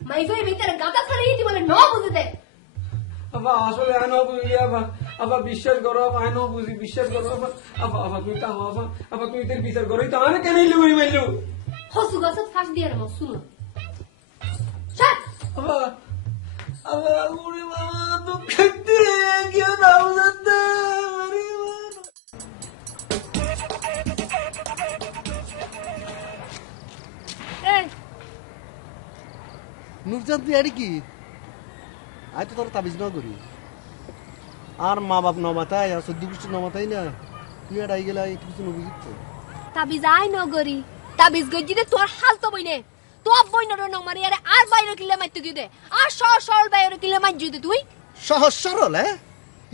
মাইফাই ভিতরে গাদা ছাড়িয়ে দি বলে ন বুঝে দে। আফা আসলে আই না বুঝি আফা, আফা বিশ্বাস করো আফা আই না বুঝি বিশ্বাস করো আফা। আফা আফা তুই তা আফা আফা তুই তোর বিচার করো তো আরে কেন লুই মাইলু হসু গাছত ফাঁস দিয়ে আর মত শুনো শাট। আফা আফা ওরে বাবা দুঃখ দিয়ে কেউ নাও জানতে আরে নুরজান তুই আরে কি? আই তো তোর তাবিজ ন করি আর মা বাপ নমাতাই আর সদ্য গোষ্ঠী নমাতাই না, তুই আর আই গেলা কিছু নবুঝিত তো। তাবিজ আই নগরি তাবিজ গজিতে তোর হাল তো বইনে তো বইনর নং মারি আরে আর বাইরে কিলে মাইতে গিয়ে দে আর সরল বাইরে কিলে মাই জুদে তুই সহজ সরল, হ্যাঁ?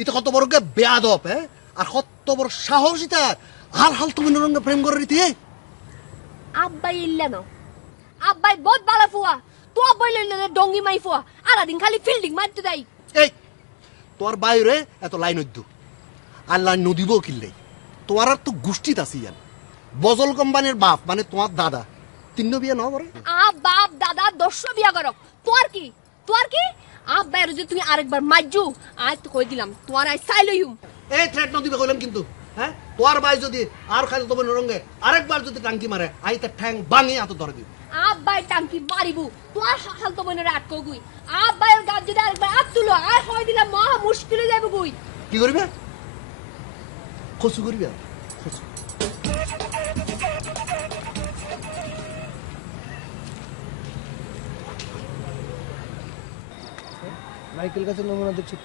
এটা কত বড় কে বেয়াদব, হ্যাঁ? আর কত বড় সাহস এটা আর হাল তুমি নরঙ্গে প্রেম করে রীতি। আব্বাই ইল্লা ন আব্বাই বহুত বালা ফুয়া তো বইলে ডঙ্গি মাই ফুয়া আলাদিন খালি ফিল্ডিং মারতে দেই। এই তোর বাইরে এত লাইন অদ্দু আর লাইন নদীব কিনলে তোমার আর তো গোষ্ঠীত আছি ইয়ান বজল কোম্পানির বাপ মানে তোমার দাদা তিন বিয়ে ন করে বাপ দাদা 10 বিয়া করক তোর কি আব্বাই যদি তুমি আরেকবার মাইজু আজ তো কই দিলাম তোর আই সাইলইম। এই থ্রেট নদীবে কইলাম কিন্তু, হ্যাঁ? তোর ভাই যদি আর খালি তোমার রঙে আরেকবার যদি টাঙ্কি মারে আই তার ঠ্যাং ভাঙি এত ধরে দিব। আব্বাই টাঙ্কি মারিবু তোর হাল তো বইনের আটকো গুই আব্বাইয়ের গাছ যদি আরেকবার আট তুলো আর হই দিলাম মহা মুশকিলে যাবে গুই। কি করবে? খসু করবে খসু। নাইকেল গাছের নমুনা দেখছি,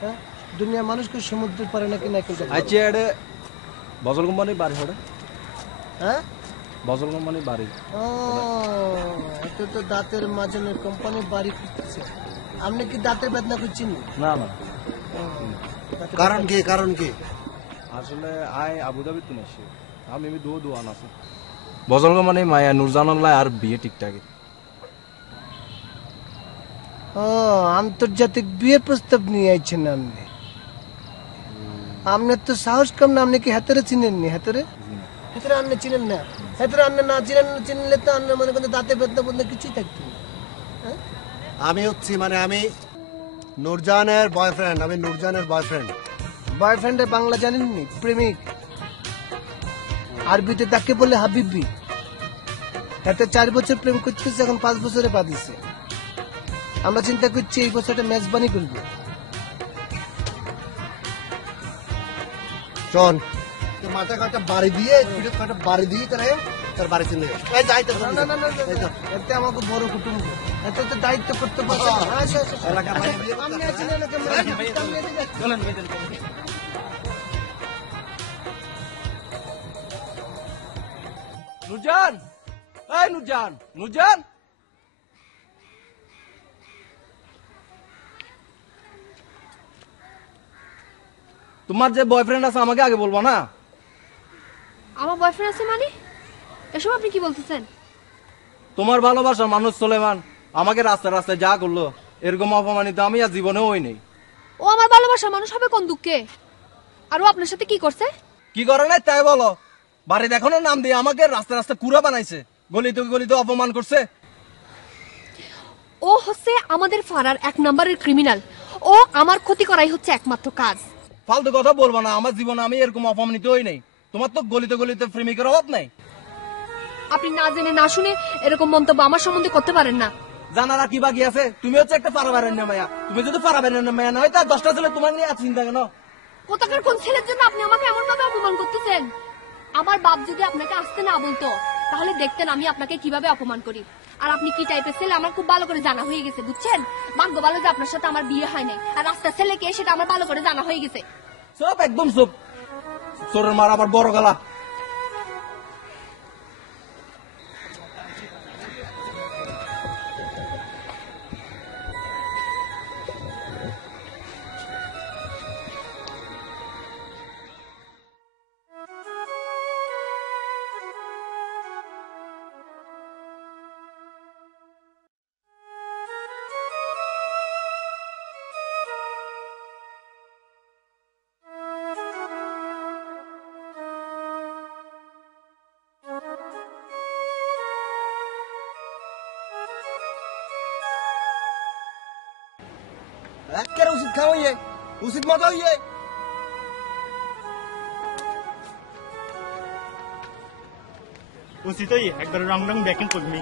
হ্যাঁ? দুনিয়া মানুষকে সমুদ্রের পারে নাকি না কিন্তু আইছে এডে বজল কোম্পানি বাড়ি হড়ে হ্যাঁ বজল কোম্পানি বাড়ি ও এটা তো দাঁতের মাজনের কোম্পানি বাড়ি করতেছে আপনি কি দাঁতের বেদনা করছেন না না কারণ কি আসলে আই আবুধাবি তো নেছি আমি দোয়ান আছে বজল কোম্পানি মায়া নুরজানুল্লাহ আর বিয়ে ঠিকঠাক ও আন্তর্জাতিক বিয়ের প্রস্তাব নিয়ে আইছেন আপনি আপনার তো সাহস কম না আপনি কি হাতেরে চিনেননি হাতেরে আপনি চিনেন না হাতেরে আপনি না চিনলে তো আপনি মনে করেন দাঁতে বেদনা বলতে কিছুই থাকতো না আমি হচ্ছি মানে আমি নূরজাহানের বয়ফ্রেন্ড বয়ফ্রেন্ডের বাংলা জানেননি প্রেমিক আরবিতে তাকে বলে হাবিবি এতে 4 বছর প্রেম করতেছে এখন 5 বছরে পা দিছে আমরা চিন্তা করছি এই বছরটা মেজবানি করবো শোন মাথা কাটা বাড়ি দিয়ে কাটা বাড়ি দিয়ে তার বাড়ি চলে যাই তো না এতে আমাকে বড় কুটুম্ব এতে তো দায়িত্ব করতে পারছে নুরজান এই নুরজান তোমার যে বয়ফ্রেন্ড আছে আমাকে আগে বলবো না আমার বয়ফ্রেন্ড আছে মানে এসব আপনি কি বলতেছেন তোমার ভালোবাসার মানুষ সুলেমান আমাকে রাস্তায় যা করলো এরকম অপমানিত আমি আর জীবনেও হই নেই ও আমার ভালোবাসা মানুষ হবে কোন দুঃখে আর ও আপনার সাথে কি করছে কি করে নাই তাই বলো বাড়ি দেখানো নাম দিয়ে আমাকে রাস্তা কুড়া বানাইছে গলিতে অপমান করছে ও হচ্ছে আমাদের ফারার 1 নম্বরের ক্রিমিনাল ও আমার ক্ষতি করাই হচ্ছে একমাত্র কাজ ফালতু কথা বলবো না আমার জীবনে আমি এরকম অপমানিত হই নাই তোমার তো গলিতে প্রেমিকের অভাব নাই আপনি না জেনে না শুনে এরকম মন্তব্য আমার সম্বন্ধে করতে পারেন না জানারা কি বাকি আছে তুমি হচ্ছে একটা পারাবারের মেয়া তুমি যদি পারাবারের মেয়া না হয় তার 10টা ছেলে তোমার নিয়ে চিন্তা কেন কোথাকার কোন ছেলের জন্য আপনি আমাকে এমন ভাবে অপমান করতেছেন আমার বাপ যদি আপনাকে আসতে না বলতো তাহলে দেখতেন আমি আপনাকে কিভাবে অপমান করি আর আপনি কি টাইপের ছেলে আমার খুব ভালো করে জানা হয়ে গেছে বুঝছেন ভাগ্য ভালো যে আপনার সাথে আমার বিয়ে হয় নাই আর রাস্তার ছেলে কে সেটা আমার ভালো করে জানা হয়ে গেছে সব একদম সব সোরের মার আবার বড় গলা একের উচিত খাওয়াইয়ে উচিত মতো হইয়ে উচিতই একবার রং ব্যাকিং করবি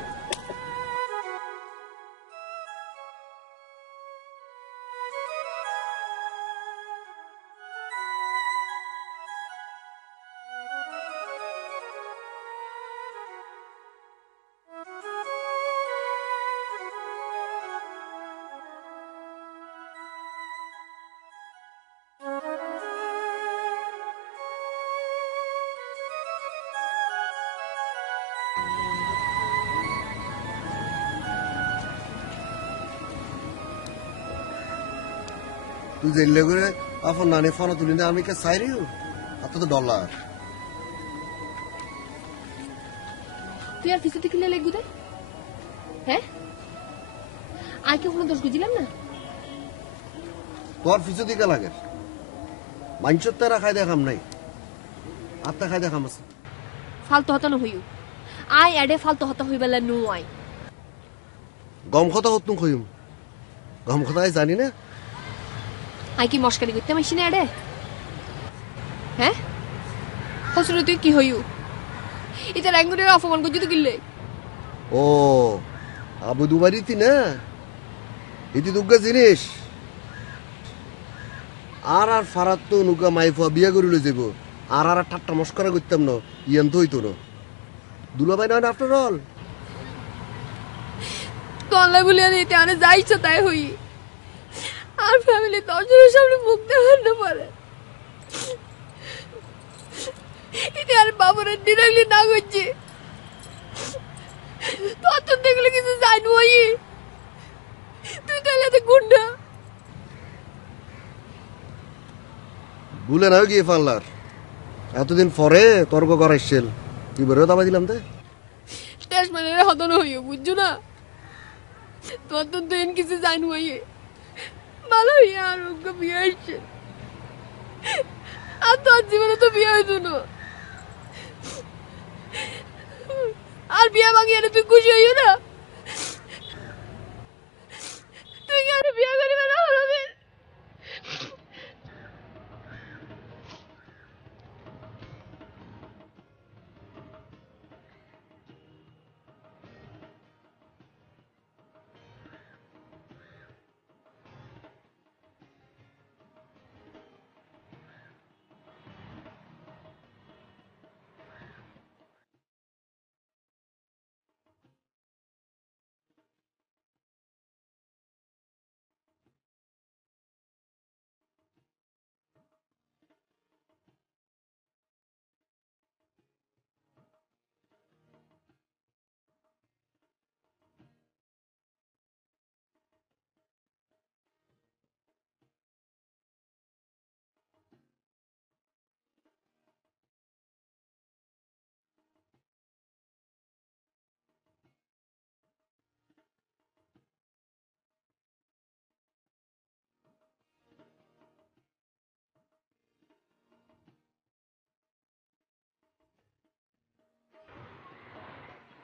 তুই জেলে করে আপন নানি ফোন তুলি না আমি কে চাইরিও এত তো ডলার তুই আর কিছুতে কিনে লেগু দে হ্যাঁ আর কি কোনো দোষ বুঝিলাম না তোর পিছু দিকে লাগে মাংসর তারা খাই দেখাম নাই আত্মা খাই দেখাম আছে ফালতু হতা নহইউ আই এডে ফালতু হতা হইবেলা নু আই গম কথা হতুম কইম গম কথা জানি না আই কি মস্কারি করতে মাইছি না এডে হ্যাঁ হসরে তুই কি হইউ এটা র্যাঙ্গুরে অপমান করছি তো কিনলে ও আবু দুবারিতি না এটি দুর্গা জিনিস আর ফারাত তো নুকা মাইফা বিয়া করে লই যাব আর ঠাট্টা মস্করা করতাম না ইয়ান তো হইতো না দুলাভাই না আফটার অল তল্লা বলে আর এতে আনে যাইছো তাই হই আর ফ্যামিলি দশজনের সামনে মুখ দেখার না পারে এটা আর বাবুরের ডিরেক্টলি না করছি তোর তো দেখলে কিছু জানবো তুই তাহলে তো গুন্ডা ভুলে না গিয়ে ফানলার এতদিন পরে তর্ক করাইছিল তুই বেরো দাবা দিলাম তে টেস মানে হতন হইও বুঝছো না তোর তো দিন কিছু জানবো ভালো হইয়া আর ওকে বিয়ে আসছে আর তোর জীবনে তো বিয়ে হইতো না আর বিয়ে ভাঙিয়ে তুই খুশি হইও না তুই কি আর বিয়ে করিবে না হলো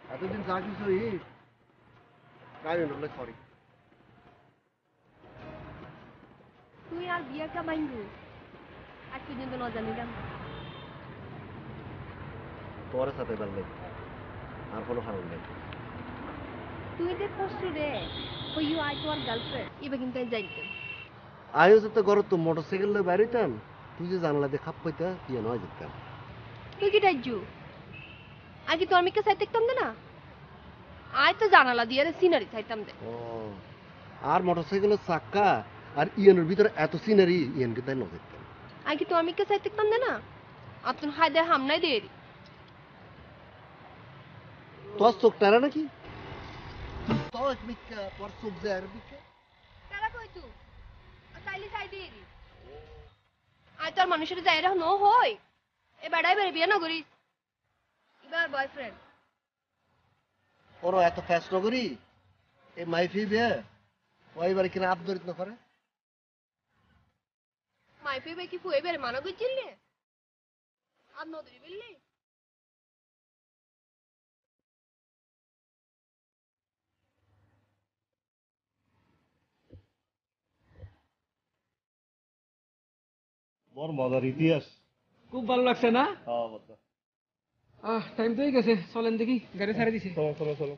এতদিন যা কিছু তাই সরি তুই আর বিয়ে কা মাইনবু আজ পর্যন্ত না জানিলাম তোর সাথে বেললে আর কোনো কারণ নেই তুই যে কষ্ট রে হইও আই তোর গার্লফ্রেন্ড এবার কিন্তু আমি যাইতাম আয়ো তো ঘর তো মোটরসাইকেল লয়ে বেরিতাম তুই যে জানলা দিয়ে খাপ পাইতা ইয়ে নয় যেতাম তুই কি টাইজু আগে তোর মিকে সাইতে দেখতাম না আয় তো জানালা দিয়ে সিনারি চাইতাম দে ও আর মোটরসাইকেলের চাক্কা আর ইয়েনের ভিতরে এত সিনারি ইয়েনকে তাই নয় দেখতাম আগে তোর মিকে সাইতে দেখতাম না আতুন হায়দে হামনাই দে তোর চোখ টারা নাকি তোর মিক্কা তোর চোখ যায় আর মিক্কা তারা কই তুই চাইলে চাই দে আয় তোর মানুষের যাই রাখ নো হই এ বেড়াই বেড়ে বিয়ে না করিস এবার বয়ফ্রেন্ড ওরা এত ফ্যাস নগরী এই মাইফি বিয়ে ওই বারে কিনা আবদরিত না করে মাই পেবে কি ফুয়ে বেড়ে মানা করছিলি আর নদী বিল্লি বড় মজার ইতিহাস খুব ভালো লাগছে না হ্যাঁ বলতো টাইম তো হয়ে গেছে চলেন দেখি গাড়ি ছাড়ে দিছে চলো চলো চলো